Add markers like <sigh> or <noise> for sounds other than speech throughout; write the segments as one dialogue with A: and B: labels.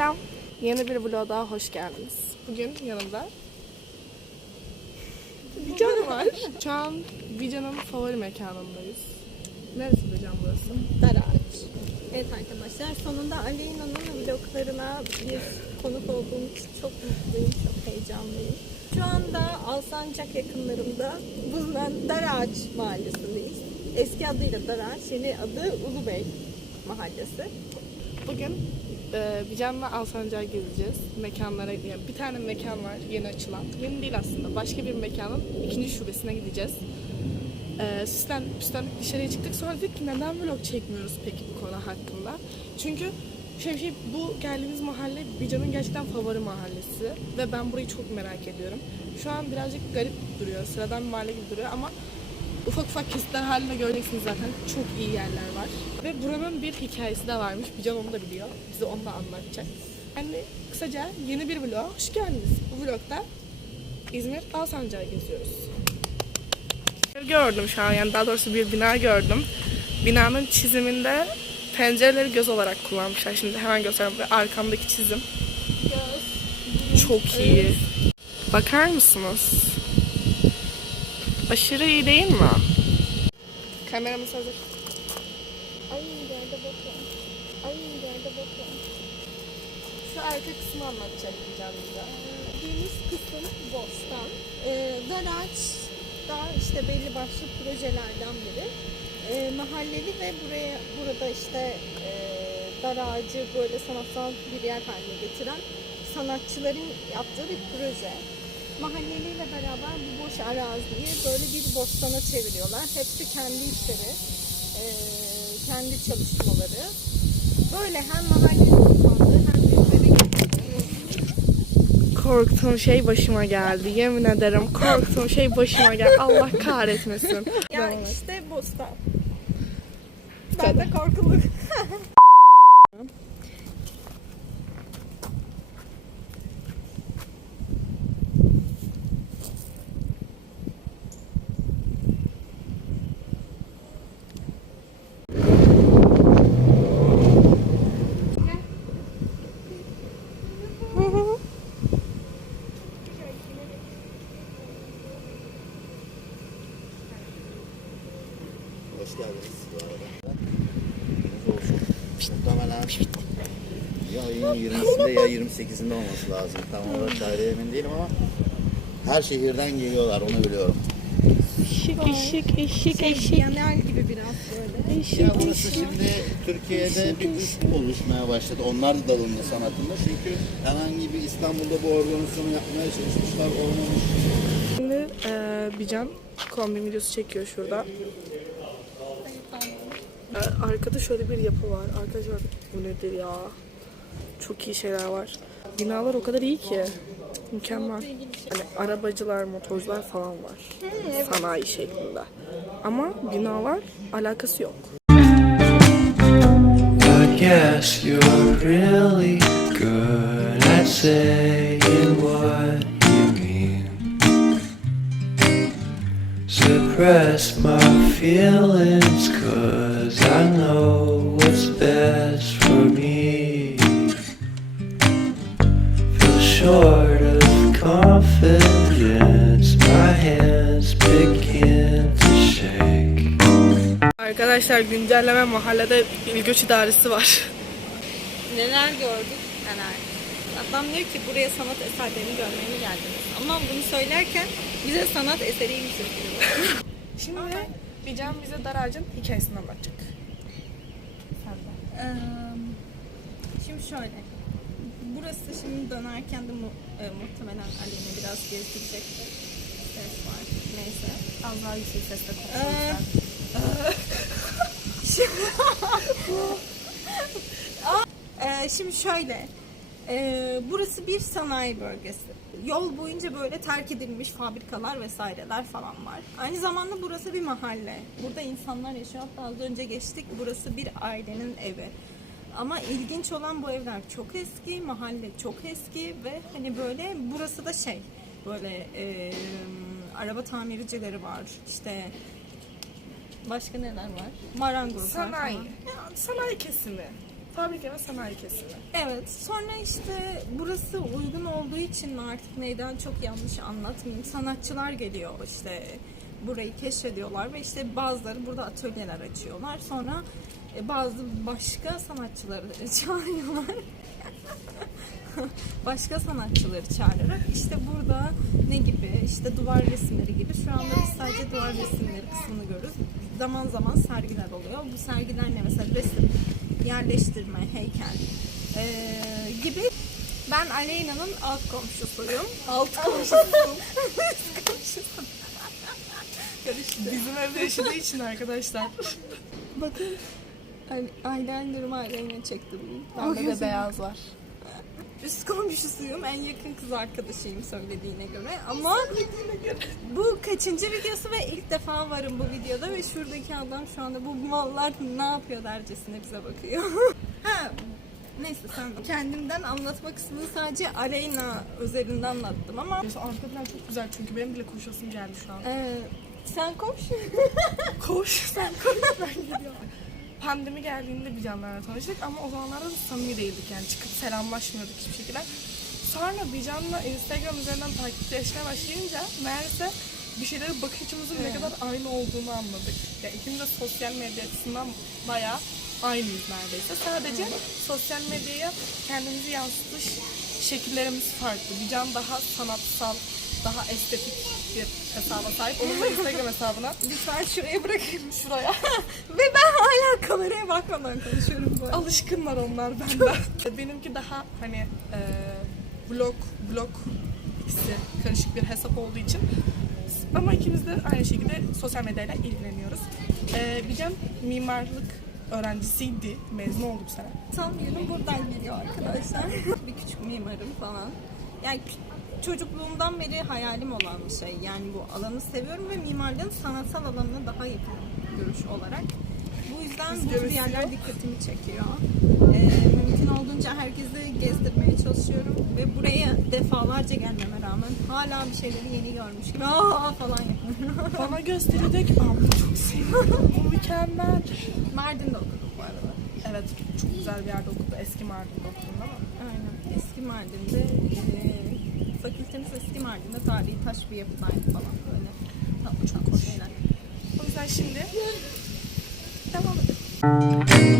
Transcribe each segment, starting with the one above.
A: vloga daha hoş geldiniz. Bugün yanımda Bican <laughs> var. <laughs> Şu an Bican'ın favori mekanındayız. Neresi Bican burası?
B: Daraç. Evet arkadaşlar sonunda Aleyna'nın vloglarına bir konuk olduğum için çok mutluyum, çok heyecanlıyım. Şu anda Alsancak yakınlarında bulunan Daraç mahallesindeyiz. Eski adıyla Daraç, yeni adı Ulubey mahallesi.
A: Bugün e, Bican'la Alsancak'a gezeceğiz. Mekanlara, yani bir tane mekan var yeni açılan. Yeni değil aslında. Başka bir mekanın ikinci şubesine gideceğiz. E, süslendik, püslendik dışarıya çıktık. Sonra dedik ki neden vlog çekmiyoruz peki bu konu hakkında? Çünkü şöyle şey, bu geldiğimiz mahalle Bican'ın gerçekten favori mahallesi. Ve ben burayı çok merak ediyorum. Şu an birazcık garip duruyor. Sıradan bir mahalle gibi duruyor ama ufak ufak kesitler halinde göreceksiniz zaten. Çok iyi yerler var. Ve buranın bir hikayesi de varmış. Bican onu da biliyor. Bize onu da anlatacak. Yani kısaca yeni bir vlog. Hoş geldiniz. Bu vlogda İzmir Alsancak'ı geziyoruz. Gördüm şu an yani daha doğrusu bir bina gördüm. Binanın çiziminde pencereleri göz olarak kullanmışlar. Şimdi hemen göstereyim. Arkamdaki çizim çok iyi. Bakar mısınız? Aşırı iyi değil mi? Kameramız hazır.
B: Ay yerde bakın. Ay yerde bakın.
A: Şu arka kısmı anlatacak diyeceğim bize.
B: Deniz kısım Bostan. Ee, Daraç da işte belli başlı projelerden biri. Ee, mahalleli ve buraya burada işte e, dar ağacı böyle sanatsal bir yer haline getiren sanatçıların yaptığı bir proje. Mahalleliyle beraber bu boş araziyi böyle bir bostana çeviriyorlar. Hepsi kendi işleri, e, kendi çalışmaları. Böyle hem mahallenin kullandığı hem getirdiği.
A: Korktuğum şey başıma geldi. Yemin ederim korktuğum şey başıma geldi. Allah kahretmesin.
B: Ya
A: Devam et.
B: işte bostan. Ben de korkuluk. <laughs>
C: Hoş geldiniz bu arada. Olsun. Muhtemelen ya ayın 20'sinde ya 28'inde olması lazım. Tam olarak tarihe emin değilim ama her şehirden geliyorlar onu biliyorum.
A: Işık ışık ışık
B: Şey,
A: ışık.
B: Yanel gibi biraz böyle.
C: Ya burası şimdi Türkiye'de bir üst oluşmaya başladı. Onlar da dalındı sanatında. Çünkü herhangi bir İstanbul'da bu organizasyonu yapmaya çalışmışlar. Olmamış.
A: Şimdi e, Bican kombin videosu çekiyor şurada. E, arkada şöyle bir yapı var. Arkadaşlar bu nedir ya? Çok iyi şeyler var. Binalar o kadar iyi ki. Mükemmel. Hani arabacılar, motorcular falan var. Sanayi şeklinde. Ama binalar alakası yok.
D: I guess you're really good at saying what you mean. Suppress my feelings, cause I know what's best short of confidence, my hands begin to shake.
A: Arkadaşlar güncelleme mahallede il göç idaresi var.
B: Neler gördük, neler. Adam diyor ki buraya sanat eserlerini görmeye mi geldiniz? Ama bunu söylerken bize sanat eseriymiş gibi. <laughs>
A: Şimdi Bican bize dar ağacın hikayesini anlatacak.
B: Eee, şimdi şöyle. Burası şimdi dönerken de mu- e, muhtemelen Ali'ni biraz gezdirecektir. Ses var. Neyse.
A: Az daha yüksek sesle konuşalım.
B: Ee, <laughs> <laughs> şimdi şöyle. Ee, burası bir sanayi bölgesi. Yol boyunca böyle terk edilmiş fabrikalar vesaireler falan var. Aynı zamanda burası bir mahalle. Burada insanlar yaşıyor. Hatta az önce geçtik. Burası bir ailenin evi. Ama ilginç olan bu evler çok eski, mahalle çok eski ve hani böyle burası da şey böyle e, araba tamircileri var. İşte başka neler var? Marangozlar
A: Sanayi.
B: falan.
A: Ya, sanayi kesimi. Fabrika ve sanayi kesimi.
B: Evet. Sonra işte burası uygun olduğu için mi artık neyden çok yanlış anlatmayayım. Sanatçılar geliyor işte burayı keşfediyorlar ve işte bazıları burada atölyeler açıyorlar. Sonra e, bazı başka sanatçıları <laughs> çağırıyorlar. <laughs> başka sanatçıları çağırarak işte burada ne gibi işte duvar resimleri gibi şu anda biz sadece duvar resimleri kısmını görürüz. Zaman zaman sergiler oluyor. Bu sergiler ne mesela resim, yerleştirme, heykel eee, gibi. Ben Aleyna'nın alt komşusuyum. Alt <laughs> komşusuyum. Üst komşusu. Karıştı.
A: Bizim evde yaşadığı için arkadaşlar.
B: Bakın eyelinerımı Aleyna çekti bugün.
A: Bende de beyaz var.
B: Üst komşusuyum. En yakın kız arkadaşıyım söylediğine göre. Ama bu kaçıncı videosu ve ilk defa varım bu videoda ve şuradaki adam şu anda bu mallar ne yapıyor dercesine bize bakıyor. <laughs> ha, neyse sen kendimden anlatma kısmını sadece Aleyna özelinde anlattım ama
A: Mesela arka plan çok güzel çünkü benim bile koşasım geldi şu an.
B: e, sen koş. <laughs>
A: Koş sen koş ben geliyorum. Pandemi geldiğinde bir canlarla tanıştık ama o zamanlarda da samimi değildik yani çıkıp selamlaşmıyorduk hiçbir şekilde. Sonra Bican'la Instagram üzerinden takipleşmeye başlayınca meğerse bir şeylere bakış açımızın ne kadar aynı olduğunu anladık. Yani ikimiz de sosyal medya açısından bayağı aynıyız neredeyse. Sadece sosyal medyaya kendimizi yansıtış şekillerimiz farklı. Bican daha sanatsal, daha estetik bir hesaba sahip. Onun da Instagram hesabına
B: Lütfen şuraya bırakayım.
A: şuraya <laughs>
B: Ve ben hala kameraya bakmadan konuşuyorum bu arada.
A: Alışkınlar onlar benden. Benimki daha hani e, blog, blog ikisi karışık bir hesap olduğu için ama ikimiz de aynı şekilde sosyal medyayla ilgileniyoruz. E, Bicem mimarlık öğrencisiydi. Mezun oldu bu sene.
B: Sanmıyorum buradan geliyor arkadaşlar. bir küçük mimarım falan. Yani çocukluğumdan beri hayalim olan bir şey. Yani bu alanı seviyorum ve mimarlığın sanatsal alanına daha yakın görüş olarak. Bu yüzden bu tür yerler dikkatimi çekiyor. Ee, mümkün olduğunca herkesi gezdirmeye çalışıyorum ve buraya defalarca gelmeme rağmen hala bir şeyleri yeni görmüş gibi aa falan yapıyorum.
A: Bana gösterecek abla çok seviyorum. Bu mükemmel.
B: Mardin'de okudum bu arada.
A: Evet çok güzel bir yerde okudu. Eski Mardin'de okudun ama.
B: Aynen. Eski Mardin'de eee Mardin'de tarihi taş bir yapıdaydı falan böyle. Tatlı tatlı şeyler.
A: O yüzden şimdi devam edelim.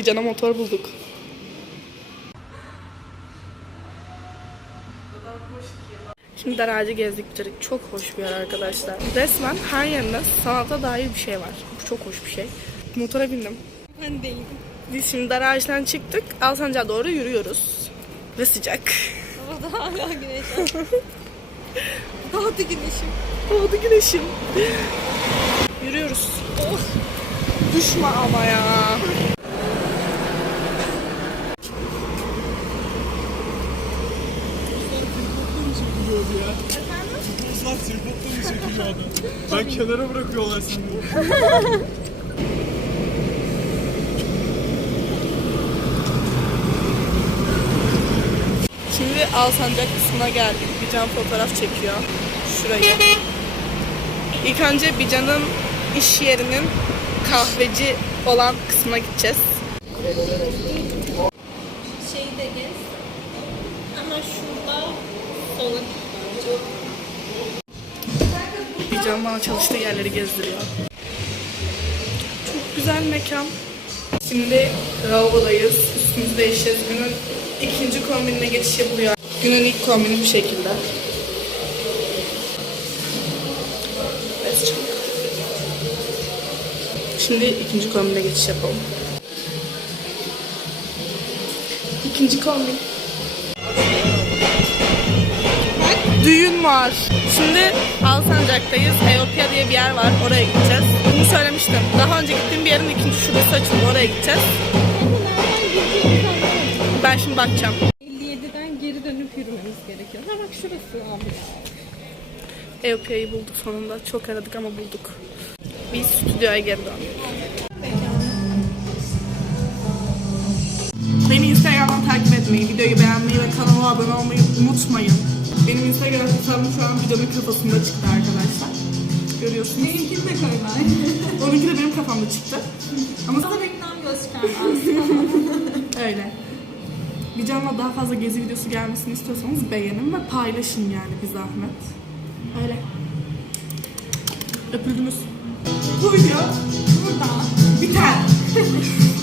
A: Arkadaşlar bir cana motor bulduk. Şimdi dar ağacı gezdik bitirdik. Çok hoş bir yer arkadaşlar. Resmen her yerinde sanata dair bir şey var. Bu çok hoş bir şey. Motora bindim.
B: Ben değilim.
A: Biz şimdi dar ağaçtan çıktık. Alsancak'a doğru yürüyoruz. Ve sıcak.
B: Havada hala güneş var. <laughs> Doğdu güneşim.
A: Doğdu güneşim. Yürüyoruz. Oh. Düşme ama ya.
E: Sen tripodla mı çekiliyor adam? Ben kenara bırakıyorlar sanırım. <laughs>
A: Şimdi Alsancak kısmına geldik. Bican fotoğraf çekiyor. Şurayı. İlk önce Bican'ın iş yerinin kahveci olan kısmına gideceğiz.
B: Şeyi de gez. Ama şurada sola
A: Bican bana çalıştığı yerleri gezdiriyor. Çok güzel mekan. Şimdi lavabodayız. Üstümüzü değişeceğiz. Günün ikinci kombinine geçiş yapılıyor. Günün ilk kombini bu şekilde. Şimdi ikinci kombine geçiş yapalım. İkinci kombin. Düğün var. Şimdi Alsancak'tayız. Eopia diye bir yer var. Oraya gideceğiz. Bunu söylemiştim. Daha önce gittiğim bir yerin ikinci şubesi açıldı. Oraya gideceğiz. Ben şimdi bakacağım.
B: 57'den geri dönüp yürümemiz gerekiyor. Ha bak şurası abi ya.
A: Eopya'yı bulduk sonunda. Çok aradık ama bulduk. Biz stüdyoya geri döndük. Beni Instagram'dan takip etmeyi, videoyu beğenmeyi ve kanalıma abone olmayı unutmayın. Benim Instagram hesabım şu an videonun kafasında çıktı arkadaşlar. Görüyorsunuz.
B: Benimkini de ben. <laughs>
A: Onunki de benim kafamda çıktı. Ama
B: Sana reklam çıkarmaz. <laughs>
A: öyle. Bir canla daha fazla gezi videosu gelmesini istiyorsanız beğenin ve paylaşın yani bir zahmet. Öyle. Öpüldünüz. Bu video burada biter. <laughs>